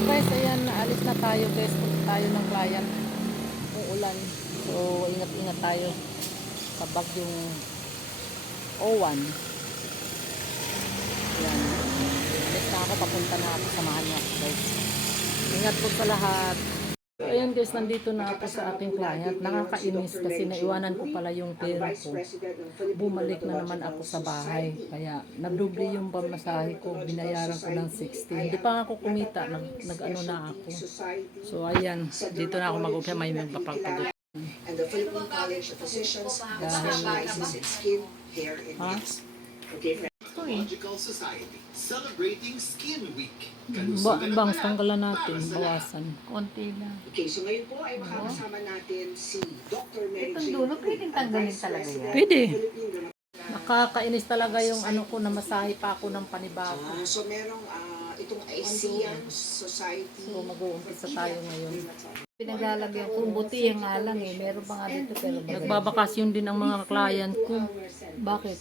guys, ayan, naalis na tayo guys. Punta tayo ng client. Uulan. So, ingat-ingat tayo sa bagyong O1. Ayan. Alis na ako, papunta na ako. Samahan niyo ako guys. Ingat po sa lahat. So, ayan guys, nandito na ako sa aking client. Nakakainis kasi naiwanan ko pala yung pera ko. Bumalik na naman ako sa bahay. Kaya nagdoble yung pamasahe ko. Binayaran ko ng 60. Hindi pa ako kumita. Nag-ano na ako. So ayan, dito na ako mag-upya. May magpapagpagod. And the Philippine College of Physicians specializes in skin, hair, and nails. Okay, Dermatological Society celebrating Skin Week. Bang, tanggalan natin. Bawasan. Konti lang. okay, so ngayon po ay makakasama natin si Dr. Mary Itong Jane. dulo, pwedeng tanggalin talaga yan. Pwede. Philippine Dermatological Nakakainis talaga yung ano ko, namasahe pa ako ng panibago. So merong itong ASEAN Society. So mag-uumpisa tayo ngayon. Pinaglalagyan ko, buti yung nga lang eh. Meron pa nga dito pero magaling. Nagbabakasyon din ang mga client ko. Bakit?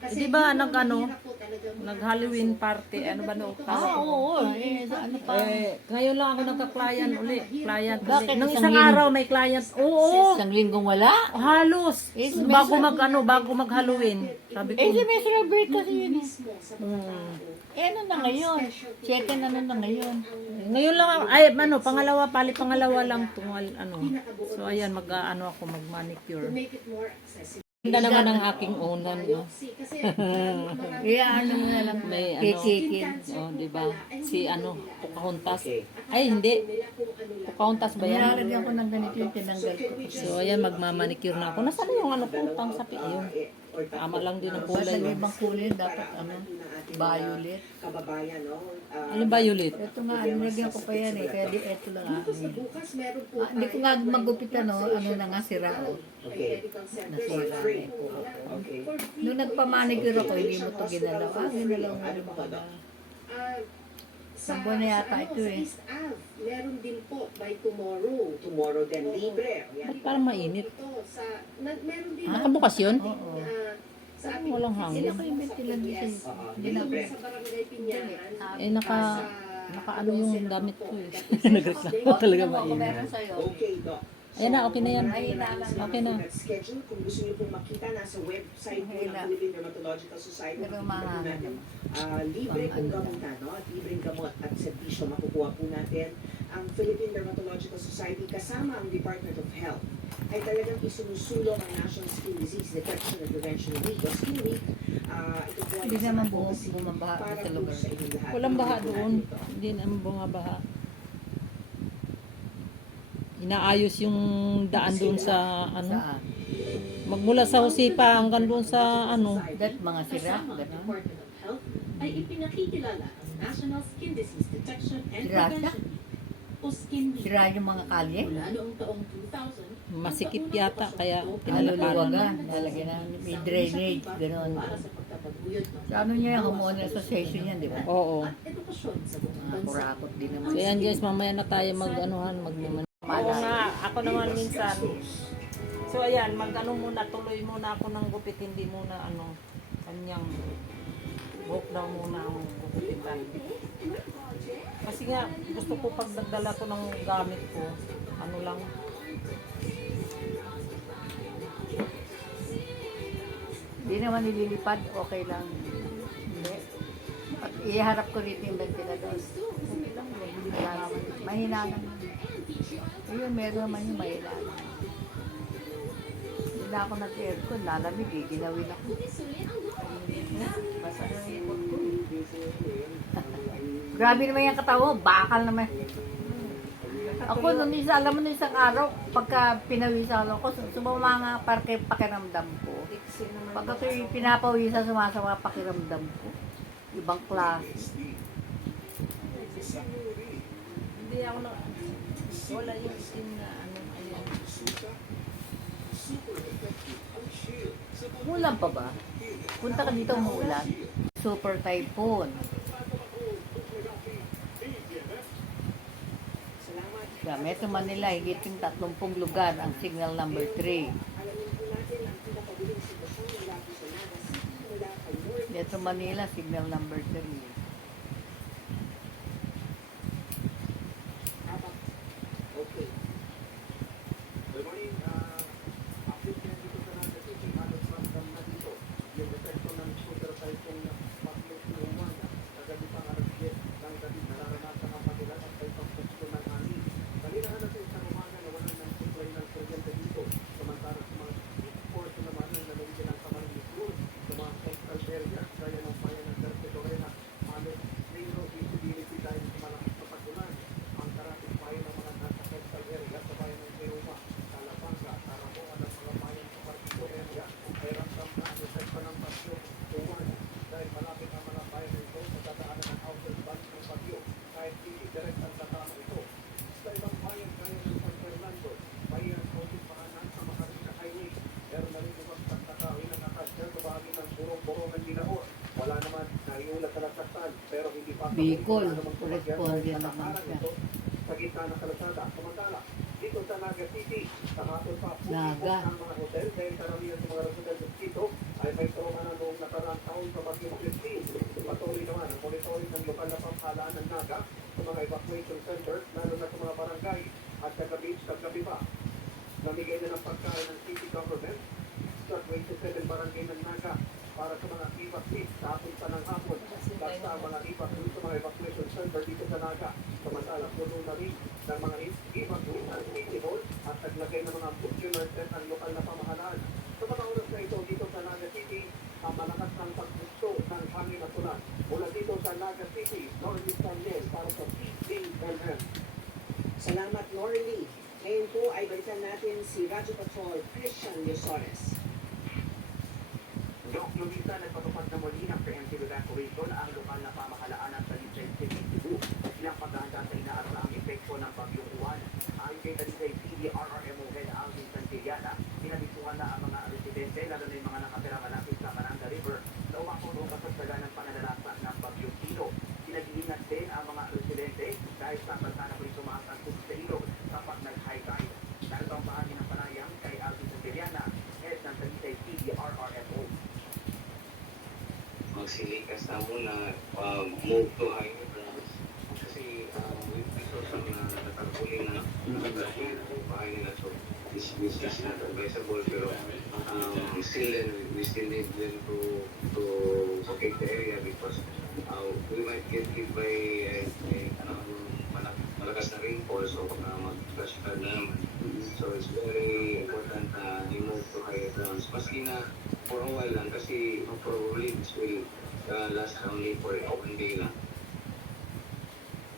Di ba nag-Halloween party, ano ba noong Oo. Ano pa? ngayon lang ako nagka-client uli. Client uli. Bakit? Nung Isang isang araw may client. Oo. Isang linggong wala? Halos. Bago mag-Halloween. Sabi ko. May celebrate kasi yun eh. Hmm. Ano na ngayon? Second ano na ngayon? Ngayon lang pangalawa lang ano. So ayan, ako mag-manicure. Ganda naman ang aking unan. No? Ano mo na lang. May Kikikin. di ba? Si Pocahontas. Ay, hindi. Pocahontas ba yan? Nilalagyan ko ng ganito yung tinanggal ko. So ayan, magmamanicure na ako. Nasaan yung pang sapi yun? Tama lang din ang kulay. Pag ibang kulay, dapat violet. Kababayan, no? Ano ba ulit? Ito nga, nilagyan ko pa yan eh. Kaya ito lang hindi ko nga magupit ano na nga sira. Okay. Nasira na Free. ito. Okay. Nung nagpamanicure ako, hindi mo ito ginalaw. Ginalaw mo rin ako na. Isang buwan na yata ito eh. Meron din po by tomorrow. Tomorrow din, libre. Ba't parang mainit? Ito, meron din Nakabukas yun? Oo. sa ating Walang Hindi hangin. ko inventi lang dito. Hindi na Libre. sa Barangay Pinyahan. Naka ano yung damit ko eh. Nagreklamo talaga mainit. Meron sa'yo. Okay, Doc. Ayan na, okay na yan. Mahina lang. Okay na. Schedule, kung gusto niyo pong makita, nasa website po ng Mahina. Philippine Dermatological Society. Pero Makikita po mahanga natin. naman. Libre pong gamutan, no? At libreng gamot at servisyo makukuha po natin. Ang Philippine Dermatological Society kasama ang Department of Health ay talagang isinusulong ang National Skin Disease Detection and Prevention Week o Skin Week. Ito po ay Hindi isang naman advocacy bumabaha para sa po lugar. sa inyong lahat. Walang baha doon. Hindi naman bumabaha. Inaayos yung daan doon sa Saan? magmula sa Husipa hanggang doon sa That mga sira. Kasama ang Ganun. Department of Health ay ipinakikilala ang National Skin Disease Detection and Sira siya? Prevention Week o Skin Week. Sira yung mga kalye. Mula noong taong 2000, masikip yata kaya Pinaluluwagan. pinalaparan. Lalagyan na may drainage. Ganun. para sa pagtapaguyod ng Sa ano niya, homeowner association yan, di ba? Oo. at edukasyon sa buong Mga bansa. kurakot din naman. So yan guys, mamaya na tayo magmaman. Oo nga, ako naman minsan. So ayan, tuloy muna ako ng gupit, hindi muna kanyang buhok daw muna ang gugupitan. Kasi nga, gusto ko pag nagdala ko ng gamit ko, lang, Hindi naman nililipad, okay lang. Hindi. At iharap ko rito yung ventilador. Okay lang, mahina naman. Ayun, meron naman yung mahina. Hindi na ako nag-aircon, lalamig eh, ginawin ako. Basta na yung ikot ko. Grabe naman yung katawa, bakal naman. Ako, nung alam mo, nung isang araw, pagka pinawisan ako, sumama nga pakiramdam ko. Pag ako'y pinapawisan, sumasama pakiramdam ko. Ibang klase. hindi ako wala yung skin na ayan. Umulan pa ba? Punta ka dito, umuulan. Super typhoon. Sa Metro Manila, higit yung 30 lugar ang signal number 3. Metro Manila, signal number 3. Bicol, correspondent naman siya. Sa gitna ng kalsada, samantala, dito sa Naga City, kahapon pa, Naga. ang mga hotel dahil karamihan sa mga residentes dito ay may trauma na noong nakaraang taon sa Bagyong Christine. Patuloy naman ang monitoring ng lokal na pamahalaan ng Naga sa mga evacuation centers, lalo na sa mga barangay at kagabi pa. Namigay na ng pagkain ng city government sa 27 barangay ng Naga para sa mga evacuees sa hapon pa ng hapon. Basta ang mga evacuees sa mga evacuation center dito sa Naga. Samantala, puno na rin ng mga evacuees ang city hall at naglagay ng mga butcher nurses ang lokal na pamahalaan. Sa mga oras na ito dito sa Naga City, ang malakas ng pagbusto ng hangin at ulan. Mula dito sa Naga City, Norris Daniel para sa PAMM. Salamat, Norly. Ngayon po ay balikan natin si Radyo Patrol Christian Yosores. Dok Lumisa, nagpatupad na muli ng preemptive evacuation ang lokal na pamahalaan ng Talisay City, Cebu. Silang paghahanda sa inaasahang epekto ng bagyong Juan. Ayon kay Talisay PDRRMO Head Alvin Santillana, pinabisuhan na ang mga residente, lalo na yung mga nakatira malapit sa Mananga River, na umakulong kasagsagan ng pananalasa ng bagyong Tino. Pinag-iingat din ang mga residente dahil sa bansa na po'y tumaas ang tubig sa ilog kapag nag-high tide. Dahil ang bahagi ng panayam kay Alvin Santillana, Head ng Talisay PDRRMO. Magsilikas na muna, move to higher grounds. Kasi we saw some natarpulin na nakagawin ang bahay nila. So this is not advisable, pero still then we still need them to vacate the area because we might get hit by malakas na rainfall, so mag-flash flood na naman. So it's very important na i-move to higher grounds. Maski na for a while lang kasi probably this will last only for one day lang.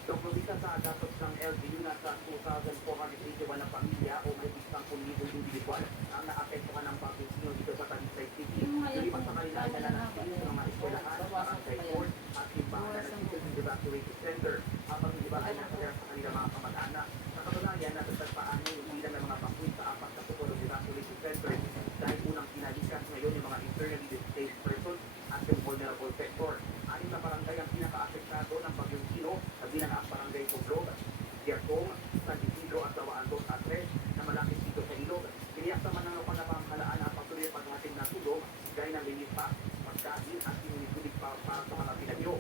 So, kumisa sa datos ng LGU, nasa 2,481 na pamilya o may 10,000 individual ang naapektuhan ng bagyong Tino dito sa Talisay City. Yung sa kanila ay nananatili sa mga eskwelahan, barangay court at simbahan na nagsisilbing evacuation center. Habang iba ay nakatira sa kanilang mga kamag-anak. Sa katunayan, natagpaan yung bilang ng mga bakwit sa apat na sumunod evacuation center dahil unang pinalikas ngayon yung mga internally displaced persons at yung vulnerable sector. Anim na barangay ang pinaka-apektado ng bagyong Tino, kabilang ang barangay Coblog, Diarcong, San Isidro at Lawaan 2 at 3 na malapit dito sa ilog. Tiniyak naman ng lokal na pamahalaan ang patuloy paghahatid ng tulong gaya ng linis pa, pagkain at inulit para sa mga pinagyo.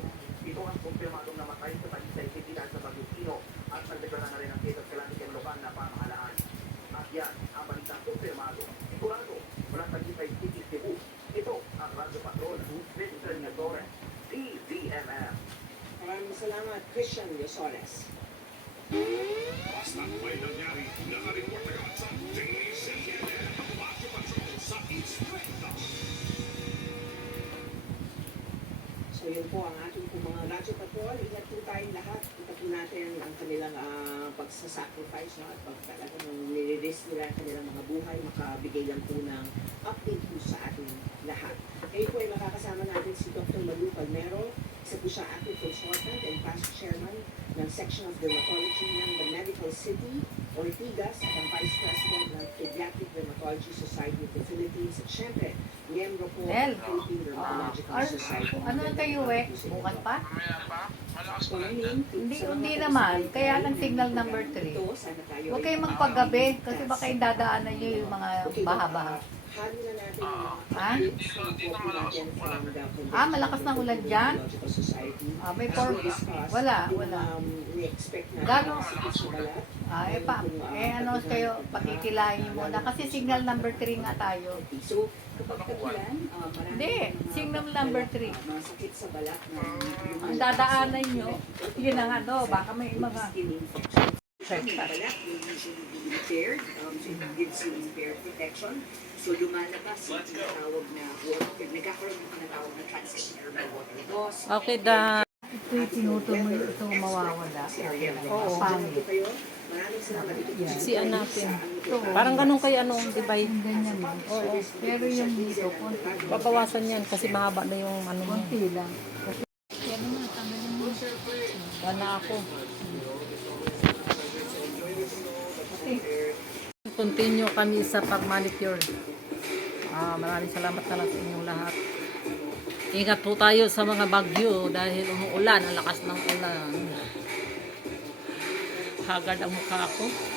Ito ang kumpirmadong namatay sa Talisay City dahil sa bagyong Tino at nagdeklara na rin ang state of calamity ng lokal na pamahalaan. At yan ang balitang kumpirmado. Sigurado, mula sa Talisay City, Cebu. Ito ang Radyo Patrol, Mr. Nagore, DZMM. Maraming salamat, Christian Yosores. Basta may nangyari, nakareport agad sa DZMM. Radyo Patrol sa Instreta. So yun po ang ating po mga Radyo Patrol. Ingat po tayong lahat. Kita po natin ang kanilang pagsasacrifice at pagtalagang nilirisk nila ang kanilang mga buhay. Makabigay lang po ng update po sa ating lahat. Ngayon po ay makakasama natin si Dr. Malu Palmero, isa po siya active consultant and past chairman ng Section of Dermatology ng the Medical City, Ortigas, at ang Vice President ng Pediatric Dermatology Society of the Philippines. At syempre, miyembro po Nel, ng Philippine Dermatological Society. ano kayo bukas pa? Hindi Hindi naman, kaya lang signal number 3. Huwag kayong magpagabi kasi baka yung dadaanan nyo yung mga baha-baha. Halo na natin yung mga Ha? updates na po natin from the Malakas ng ulan dyan? Dermatological Society. May As for... we discussed, Wala, yung, wala. we-expect na Gano'n? sa balat. Ano kayo, pakitilahin nyo muna. Kasi signal number 3 nga tayo. So, kapag kagulan, marami Hindi, signal number 3. mga sakit sa balat na Ang dadaanan nyo, yun ang baka may mga... skin infection. Yung balat will usually be impaired, so it gives you impaired protection. So lumalabas yung tinatawag na nagkakaroon ng tinatawag na transitory water loss. Okay, da. Ito yung tinutuloy mo ito mawawala. Oo. Pangit. Maraming salamat dito. Sian natin. Parang ganun kay Yung ganyan lang. Oo. Pero yung dito, konti. Babawasan yan kasi mahaba na yung mo. Konti lang. Yan naman, tanggalin mo. Wala ako. Continue kami sa pag-manicure. Maraming salamat sa inyong lahat. Ingat po tayo sa mga bagyo dahil umuulan, ang lakas ng ulan. Hagard ang mukha ko.